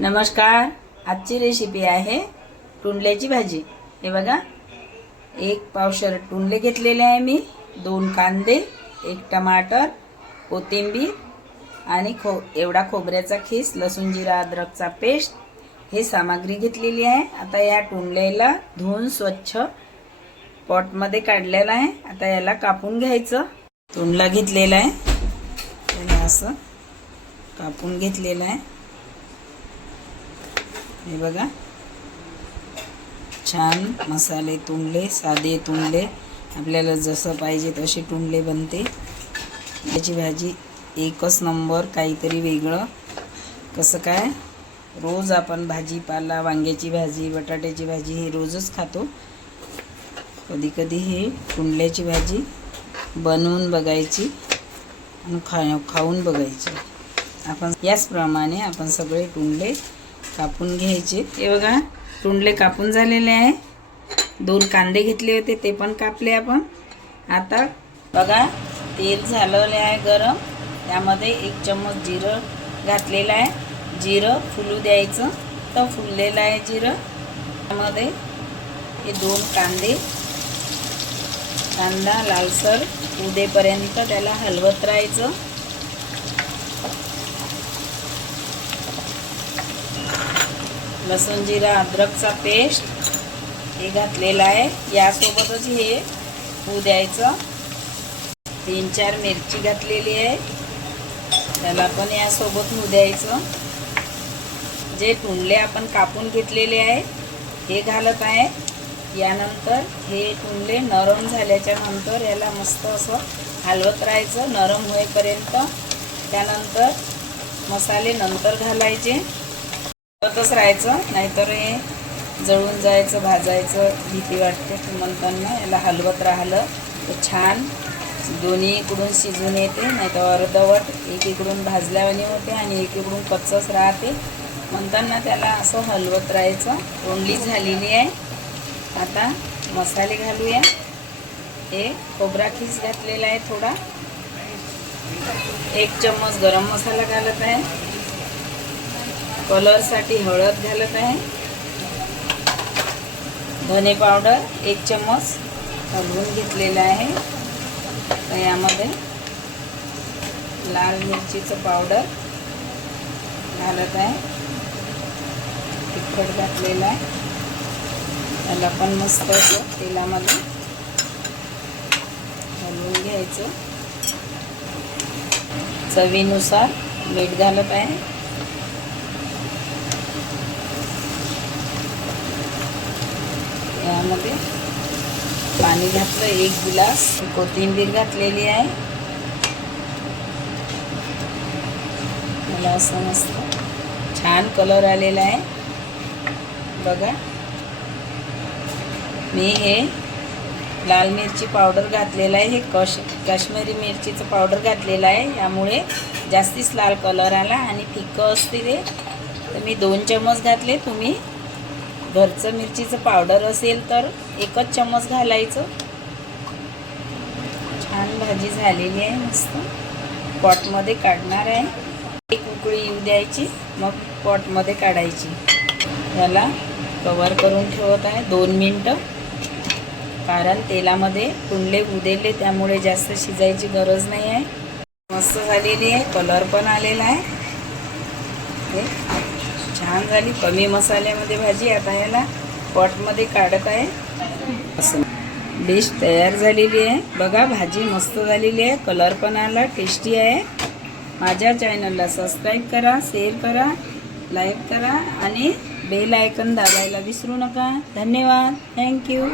नमस्कार. आजची रेसिपी आहे टुंडल्याची भाजी. हे बघा. एक पावशर टुंडले घेतलेले आहे मी. दोन कांदे एक टमाटर कोथिंबीर आणि खो एवढा खोबऱ्याचा खीस लसूण जिरा अद्रकचा पेस्ट हे सामग्री घेतलेली आहे. आता या टुंडल्याला धुवून स्वच्छ पॉटमध्ये काढलेला आहे. आता याला कापून घ्यायचं. तोंडला घेतलेला आहे. त्याला असं कापून घेतलेलं आहे. हे बघा. छान मसाले तुंडले साधे तुंडले. आपल्याला जसं पाहिजे तसे तुंडले बनते. याची भाजी एकच नंबर काहीतरी वेगळं. कसं काय? रोज आपण भाजीपाला वांग्याची भाजी बटाट्याची भाजी हे रोजच खातो. कधी कधी हे टुंडल्याची भाजी बनवून बघायची आणि खा खाऊन बघायची. आपण याचप्रमाणे आपण सगळे टुंडले कापून घ्यायचे. हे बघा तोंडले कापून झालेले आहे. दोन कांदे घेतले होते ते पण कापले आपण. आता बघा तेल झालेले आहे गरम. त्यामध्ये एक चम्मच जिरं घातलेलं आहे. जिरं फुलू द्यायचं. तर फुललेलं आहे जिरं. त्यामध्ये हे दोन कांदे. कांदा लालसर उदेपर्यंत त्याला हलवत राहायचं. लसूण जिरा अद्रकचा पेस्ट हे घातलेलं आहे. यासोबतच हे होऊ द्यायचं. तीन चार मिरची घातलेली आहे. त्याला पण यासोबत होऊ द्यायचं. जे टुंडले आपण कापून घेतलेले आहे हे घालत आहे. यानंतर हे टुंडले नरम झाल्याच्यानंतर याला मस्त असं हलवत राहायचं. नरम होईपर्यंत. त्यानंतर मसाले नंतर घालायचे. हलवतच राहायचं नाहीतर हे जळून जायचं भाजायचं भीती वाटते म्हणताना याला हलवत राहिलं. तर छान दोन्ही इकडून शिजून येते नाहीतर अर्धवट एकीकडून भाजल्यावानी होते आणि एकीकडून कच्चच राहते. म्हणताना त्याला असं हलवत राहायचं. तोंडली झालेली आहे. आता मसाले घालूया. हे खोबरा खीस घातलेला आहे थोडा. एक चम्मच गरम मसाला घालत आहे. कलरसाठी हळद घालत आहे. धने पावडर एक चम्मच हलवून घेतलेला आहे. तर यामध्ये लाल मिरचीचं पावडर घालत आहे. तिखट घातलेलं आहे. त्याला पण मस्त असं तेलामध्ये हलवून घ्यायचं. चवीनुसार मीठ घालत आहे. यामध्ये पाणी घातलं एक गिलास कोथिंबीर घातलेली आहे. मला असं मस्त छान कलर आलेला आहे. बघा. मी हे लाल मिरची पावडर घातलेलं आहे. हे कश काश्मीरी मिरचीचं पावडर घातलेलं आहे. यामुळे जास्तीच लाल कलर आला आणि फिक्कं असते ते तर मी दोन चम्मच घातले. तुम्ही घरचं मिरचीचं पावडर असेल तर एकच चम्मच घालायचं. छान भाजी झालेली आहे मस्त. पॉटमध्ये काढणार आहे. एक उकळी येऊ द्यायची मग पॉटमध्ये काढायची. याला कवर करून ठेवत आहे दोन मिनटं. कारण तेलामध्ये कुंडले उदेले त्यामुळे जास्त शिजायची गरज नाही आहे. मस्त झालेली आहे कलर पण आलेला आहे. हे. छान झाली. कमी मसाल्यामध्ये भाजी आता ह्याला पॉटमध्ये काढत आहे. असं. डिश तयार झालेली आहे. बघा भाजी मस्त झालेली आहे. कलर पण आला टेस्टी आहे. माझ्या चॅनलला सबस्क्राईब करा शेअर करा लाईक करा आणि बेल आयकन दाबायला विसरू नका. धन्यवाद. थँक्यू